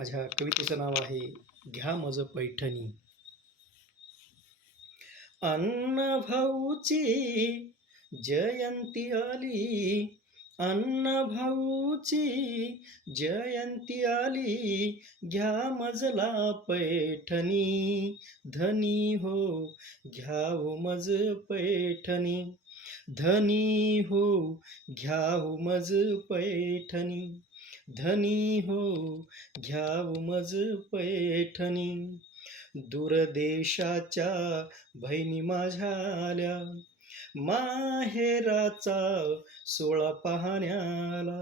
माझ्या कवितेचं नाव आहे घ्या मज पैठणी. अण्णाभाऊची जयंती आली, अण्णाभाऊची जयंती आली, घ्या मजला पैठणी. धनी हो घ्याव मज पैठणी, धनी हो घ्याव मज पैठणी, धनी हो घ्याव मज पैठणी. दूरदेशाच्या बहिणी माझ्या आल्या, माहेराचा सोळा पाहण्याला.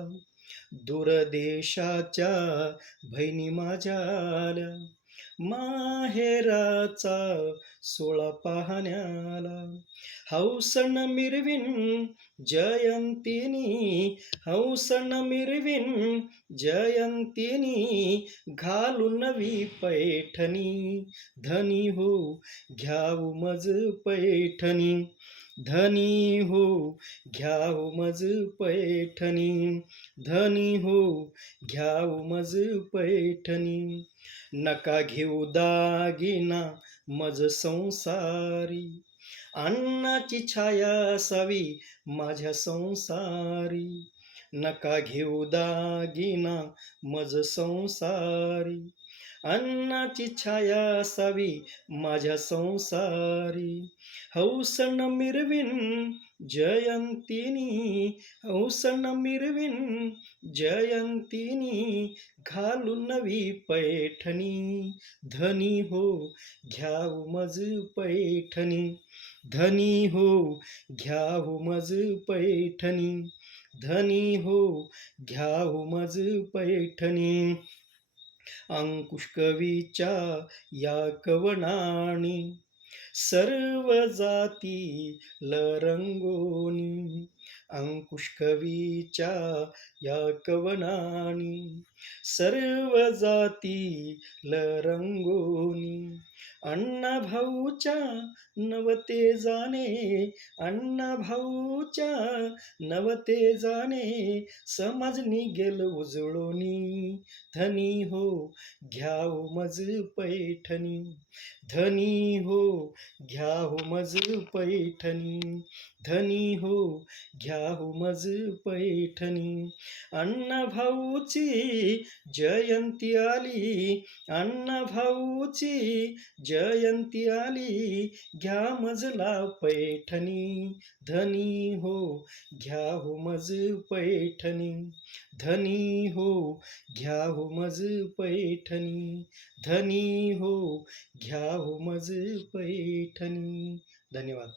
दूरदेशाच्या बहिणी माझ्या आल्या, माहेराचा सोळा पाहण्याला. हौसन मिरवीन जयंतीनी, हौसन मिरवीन जयंतीनी, घालून नवी पैठणी. धनी हो घ्याव मज पैठणी, धनी हो घ्याव मज पैठणी, धनी हो घ्याव मज पैठणी. नका घेऊ दागिना मज संसारी, अण्णाची छाया असावी माझ्या संसारी. नका घेऊ दागिना मज संसारी, अण्णाची छाया असावी माझ्या संसारी. हौसन मिरवीन जयंतीनी, हौसन मिरवीन जयंतीनी, घालून नवी पैठणी. धनी हो घ्याव मज पैठणी, धनी हो घ्याव मज पैठणी, धनी हो घ्याव मज पैठणी. अंकुश कवीच्या या कवनानी, सर्व जातील रंगोनी. अंकुश कवीच्या या कवनानी, सर्व जातील रंगोनी. अण्णाभाऊच्या नवते जाणे, अण्णाभाऊच्या नवते जाणे, समाज निघेल उजळोनी. धनी हो घ्याव मज पैठणी, धनी हो घ्याव मज पैठणी, धनी हो घ्याव मज पैठणी. अण्णाभाऊची जयंती आली, अण्णाभाऊची जयंती आली, घ्या मजला पैठणी. धनी हो घ्याव मज पैठणी, धनी हो घ्याव मज पैठणी, धनी हो घ्याव मज पैठणी. धन्यवाद.